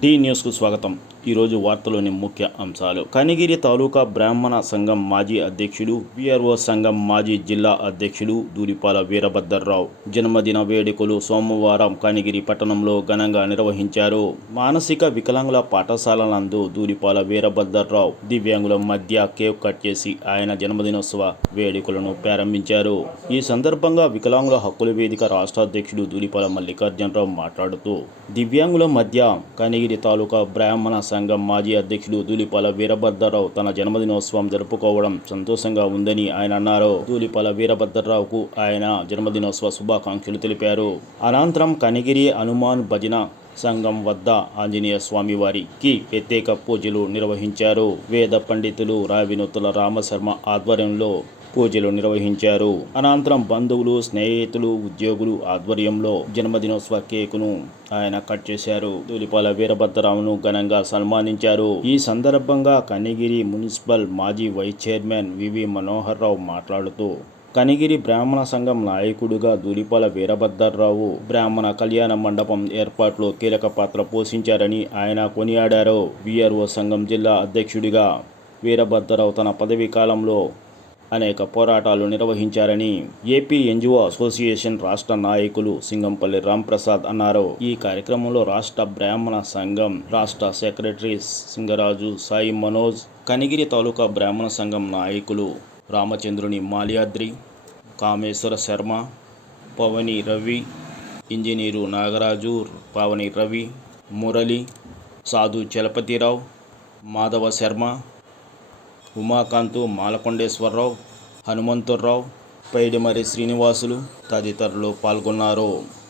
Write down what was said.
D న్యూస్కు స్వాగతం. ఈరోజు వార్తలోని ముఖ్య అంశాలు. కనిగిరి తాలూకా బ్రాహ్మణ సంఘం మాజీ అధ్యక్షుడు విఆర్ఓ సంఘం మాజీ జిల్లా అధ్యక్షుడు దూరిపాల వీరభద్రరావు. జన్మదిన వేడుకలు సోమవారం కనిగిరి పట్టణంలో ఘనంగా నిర్వహించారు. మానసిక వికలాంగుల పాఠశాల నందు దూరిపాల వీరభద్రరావు దివ్యాంగుల మధ్య కేక్ కట్ చేసి ఆయన జన్మదినోత్సవ వేడుకలను ప్రారంభించారు. ఈ సందర్భంగా వికలాంగుల హక్కుల వేదిక రాష్ట్ర అధ్యక్షుడు దూరిపాల మల్లికార్జునరావు మాట్లాడుతూ దివ్యాంగుల మధ్య కనిగిరి తాలూకా బ్రాహ్మణ సంఘం మాజీ అధ్యక్షుడు దూలిపాల వీరభద్రరావు తన జన్మదినోత్సవం జరుపుకోవడం సంతోషంగా ఉందని ఆయన అన్నారు. దూలిపాల వీరభద్రరావుకు ఆయన జన్మదినోత్సవ శుభాకాంక్షలు తెలిపారు. అనంతరం కనిగిరి హనుమాన్ భజన సంఘం వద్ద ఆంజనేయ స్వామి వారికి ప్రత్యేక పూజలు నిర్వహించారు. వేద పండితులు రావినొత్తుల రామశర్మ ఆధ్వర్యంలో పూజలు నిర్వహించారు. అనంతరం బంధువులు స్నేహితులు ఉద్యోగులు ఆధ్వర్యంలో జన్మదినోత్సవ కేకును ఆయన కట్ చేశారు. దూలిపాల వీరభద్రరావును ఘనంగా సన్మానించారు. ఈ సందర్భంగా కనిగిరి మున్సిపల్ మాజీ vice chairman V V Manohar Rao మాట్లాడుతూ కనిగిరి బ్రాహ్మణ సంఘం నాయకుడుగా దూలిపాల వీరభద్రరావు బ్రాహ్మణ కళ్యాణ మండపం ఏర్పాట్లో కీలక పాత్ర పోషించారని ఆయన కొనియాడారు. విఆర్ఓ సంఘం జిల్లా అధ్యక్షుడిగా వీరభద్రరావు తన పదవీ కాలంలో అనేక పోరాటాలు నిర్వహించారని ఏపీ ఎన్జిఓ అసోసియేషన్ రాష్ట్ర నాయకులు సింగంపల్లి రాంప్రసాద్ అన్నారు. ఈ కార్యక్రమంలో రాష్ట్ర బ్రాహ్మణ సంఘం రాష్ట్ర సెక్రటరీ సింగరాజు సాయి మనోజ్ కనిగిరి తాలూకా బ్రాహ్మణ సంఘం నాయకులు రామచంద్రుని మాల్యాద్రి కామేశ్వర శర్మ పవని రవి ఇంజనీరు నాగరాజు పావని రవి మురళి సాధు చలపతిరావు మాధవ శర్మ ఉమాకాంతు మాలకొండేశ్వరరావు హనుమంతుర్రావు పైడిమరి శ్రీనివాసులు తదితరులు పాల్గొన్నారు.